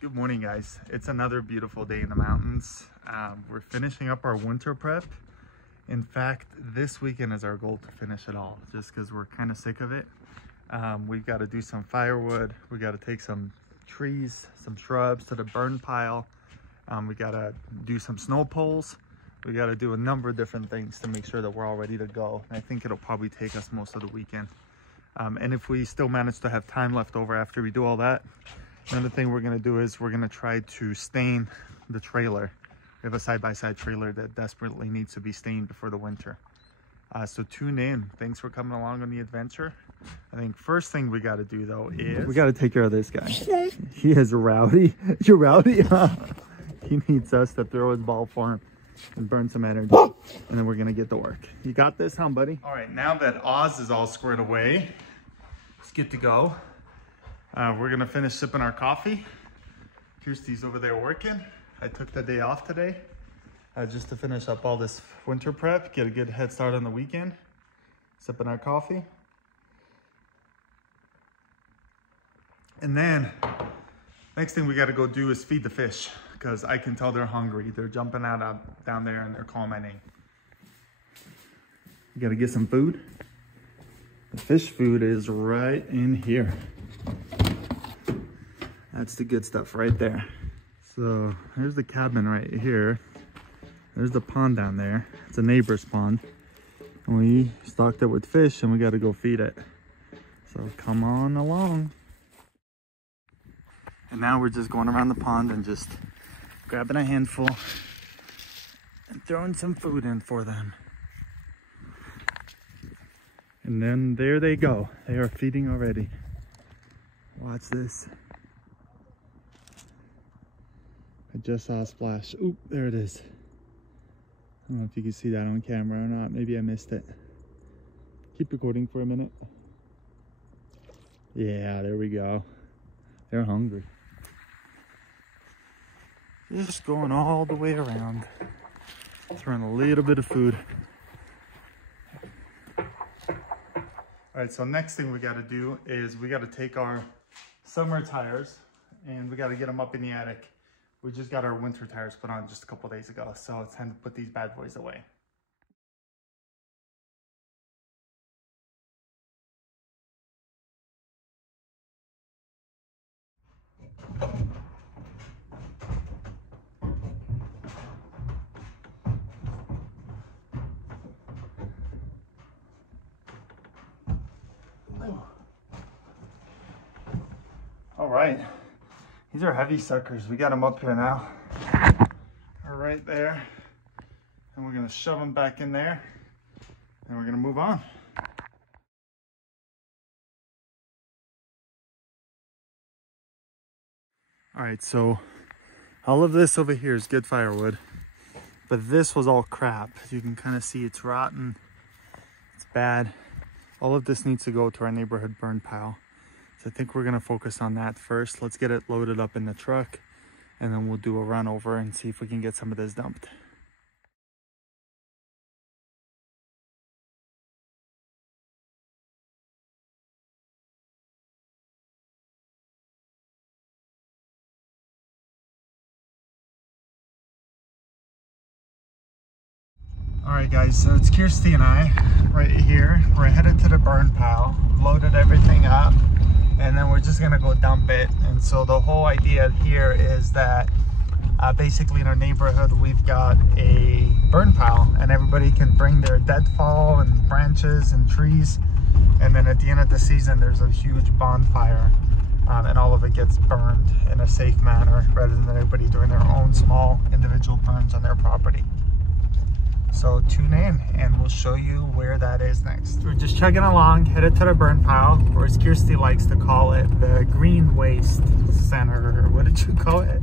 Good morning, guys. It's another beautiful day in the mountains. We're finishing up our winter prep. In fact, this weekend is our goal to finish it all, just because we're kind of sick of it. We've got to do some firewood. We got to take some trees, some shrubs to the burn pile. We got to do some snow poles. We got to do a number of different things to make sure that we're all ready to go. I think it'll probably take us most of the weekend. And if we still manage to have time left over after we do all that, another thing we're going to do is we're going to try to stain the trailer. We have a side-by-side trailer that desperately needs to be stained before the winter. So tune in. Thanks for coming along on the adventure. I think first thing we got to do, though, is we got to take care of this guy. He is rowdy. You're rowdy, huh? He needs us to throw his ball for him and burn some energy. And then we're going to get to work. You got this, huh, buddy? All right, now that Oz is all squared away, it's good to go. We're gonna finish sipping our coffee. Kirsty's over there working. I took the day off today just to finish up all this winter prep, get a good head start on the weekend. Sipping our coffee. And then, next thing we gotta go do is feed the fish, because I can tell they're hungry. They're jumping out down there and they're calling my name. We gotta get some food. The fish food is right in here. That's the good stuff right there. So here's the cabin right here. There's the pond down there. It's a neighbor's pond. And we stocked it with fish and we got to go feed it. So come on along. And now we're just going around the pond and just grabbing a handful and throwing some food in for them. And then there they go. They are feeding already. Watch this. I just saw a splash. Oop, there it is. I don't know if you can see that on camera or not. Maybe I missed it. Keep recording for a minute. Yeah, there we go. They're hungry. Just going all the way around. Throwing a little bit of food. All right, so next thing we got to do is we got to take our summer tires and we got to get them up in the attic. We just got our winter tires put on just a couple days ago, so it's time to put these bad boys away. All right. These are heavy suckers. We got them up here now. They're right there. And we're going to shove them back in there. And we're going to move on. All right, so all of this over here is good firewood. But this was all crap. As you can kind of see, it's rotten. It's bad. All of this needs to go to our neighborhood burn pile. So I think we're gonna focus on that first. Let's get it loaded up in the truck and then we'll do a run over and see if we can get some of this dumped. All right, guys, so it's Kirsty and I right here. We're headed to the burn pile, loaded everything up, and then we're just gonna go dump it. And so the whole idea here is that basically in our neighborhood we've got a burn pile and everybody can bring their deadfall and branches and trees, and then at the end of the season there's a huge bonfire and all of it gets burned in a safe manner rather than everybody doing their own small individual burns on their property. So tune in and we'll show you where that is next. We're just chugging along, headed to the burn pile, or as Kirsty likes to call it, the Green Waste Center. What did you call it?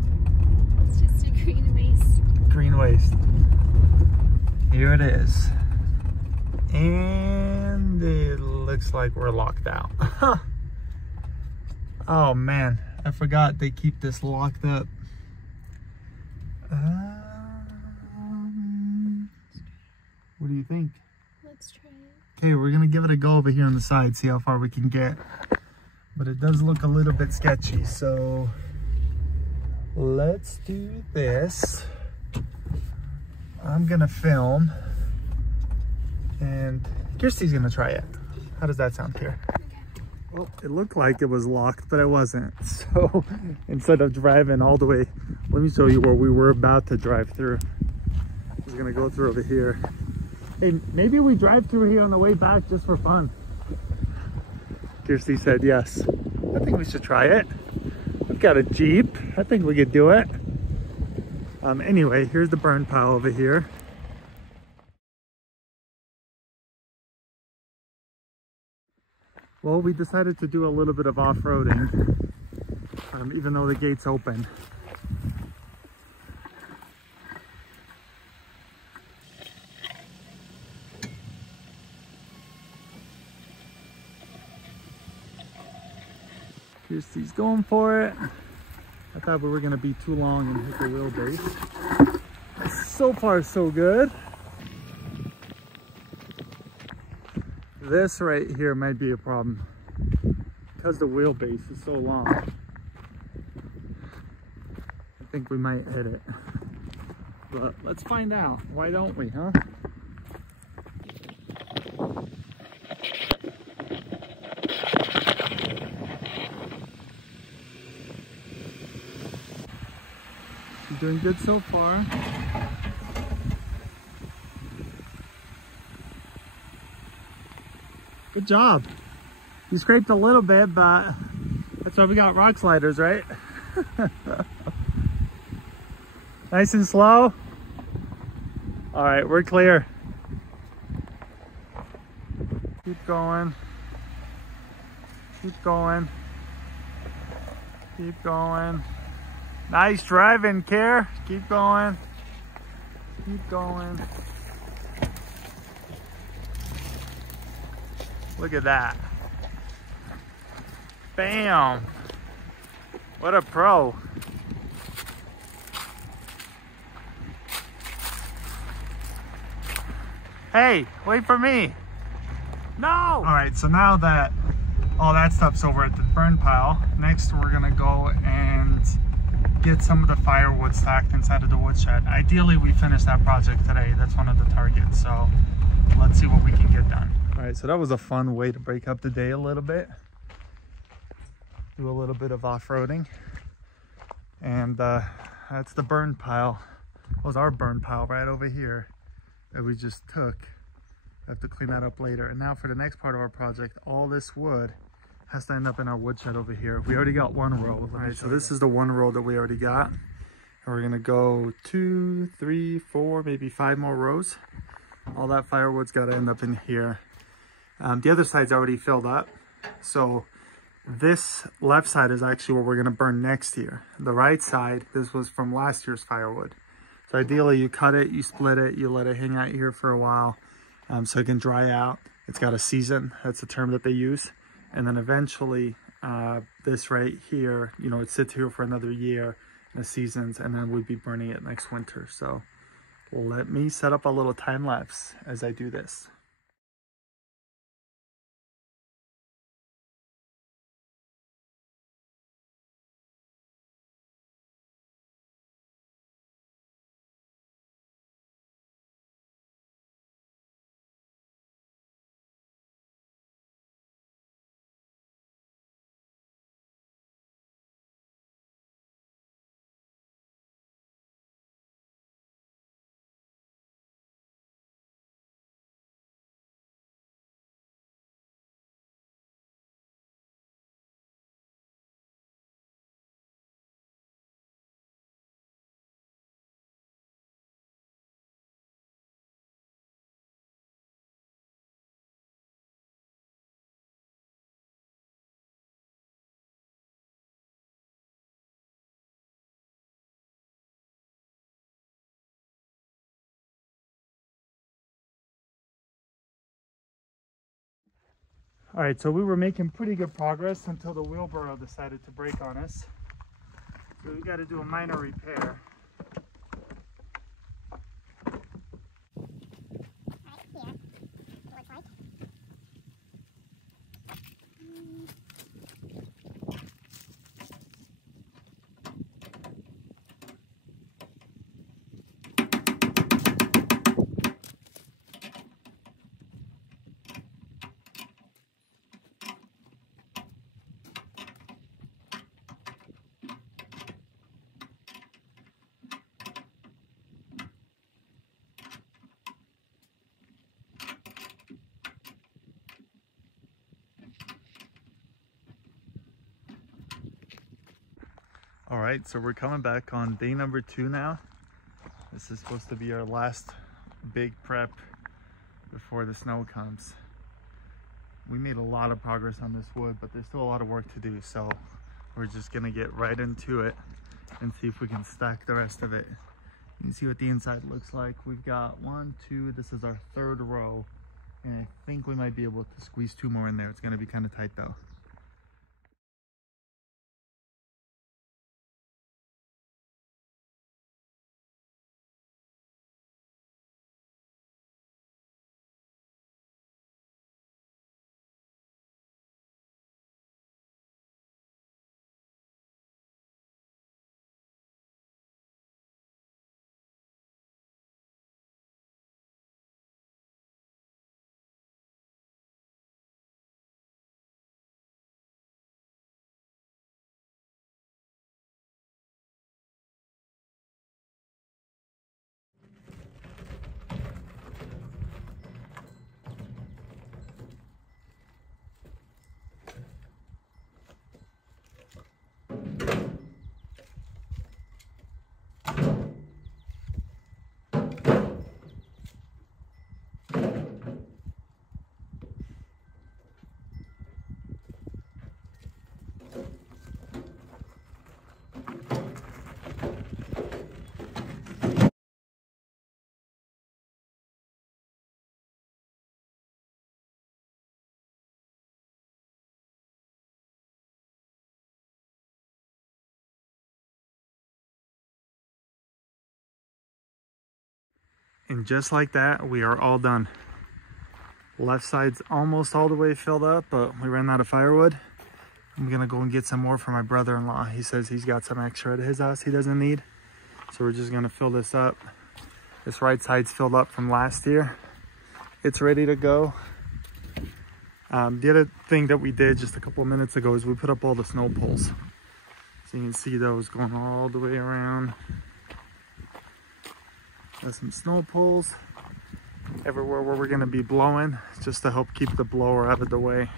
It's just a green waste. Green Waste. Here it is. And it looks like we're locked out. Oh man, I forgot they keep this locked up. What do you think? Let's try it. Okay, we're gonna give it a go over here on the side, see how far we can get. But it does look a little bit sketchy, so let's do this. I'm gonna film and Kirsty's gonna try it. How does that sound, Kier? Well, it looked like it was locked, but it wasn't. So instead of driving all the way, let me show you where we were about to drive through. I was gonna go through over here. Hey, maybe we drive through here on the way back just for fun. Kirsty said yes. I think we should try it. We've got a Jeep. I think we could do it. Anyway, here's the burn pile over here. Well, we decided to do a little bit of off-roading, even though the gate's open. Kirsty's going for it. I thought we were gonna be too long and hit the wheelbase. So far, so good. This right here might be a problem because the wheelbase is so long. I think we might hit it, but let's find out. Why don't we, huh? She's doing good so far. Good job. You scraped a little bit, but that's why we got rock sliders, right? Nice and slow. All right, we're clear. Keep going. Keep going. Keep going. Nice driving, Kier. Keep going. Keep going. Look at that. Bam. What a pro. Hey, wait for me. No. All right, so now that all that stuff's over at the burn pile, next we're gonna go and get some of the firewood stacked inside of the woodshed. Ideally, we finish that project today. That's one of the targets, so let's see what we can get done. All right, so that was a fun way to break up the day a little bit. Do a little bit of off-roading. And that's the burn pile. That was our burn pile right over here that we just took. I have to clean that up later. And now for the next part of our project, all this wood has to end up in our woodshed over here. We already got one row. All right, so this is the one row that we already got. And we're gonna go 2, 3, 4, maybe 5 more rows. All that firewood's gotta end up in here. The other side's already filled up. So this left side is actually what we're gonna burn next year. The right side, this was from last year's firewood. So ideally you cut it, you split it, you let it hang out here for a while so it can dry out. It's got a season, that's the term that they use. And then eventually this right here, you know, it sits here for another year and it seasons, and then we'd be burning it next winter. So let me set up a little time lapse as I do this. All right, so we were making pretty good progress until the wheelbarrow decided to break on us. So we got to do a minor repair. All right, so we're coming back on day number 2 now. This is supposed to be our last big prep before the snow comes. We made a lot of progress on this wood, but there's still a lot of work to do. So we're just gonna get right into it and see if we can stack the rest of it. You can see what the inside looks like. We've got 1, 2, this is our 3rd row. And I think we might be able to squeeze 2 more in there. It's gonna be kind of tight though. And just like that, we are all done. Left side's almost all the way filled up, but we ran out of firewood. I'm gonna go and get some more for my brother-in-law. He says he's got some extra at his house he doesn't need. So we're just gonna fill this up. This right side's filled up from last year. It's ready to go. The other thing that we did just a couple of minutes ago is we put up all the snow poles. So you can see those going all the way around. There's some snow poles everywhere where we're going to be blowing, just to help keep the blower out of the way.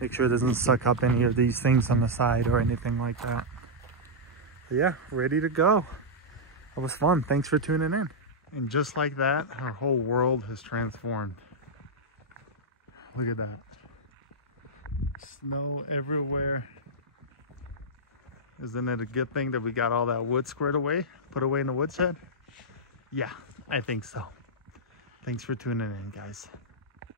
Make sure it doesn't suck up any of these things on the side or anything like that. But yeah, ready to go. That was fun. Thanks for tuning in. And just like that, our whole world has transformed. Look at that. Snow everywhere. Isn't it a good thing that we got all that wood squared away, put away in the woodshed? Yeah, I think so. Thanks for tuning in, guys.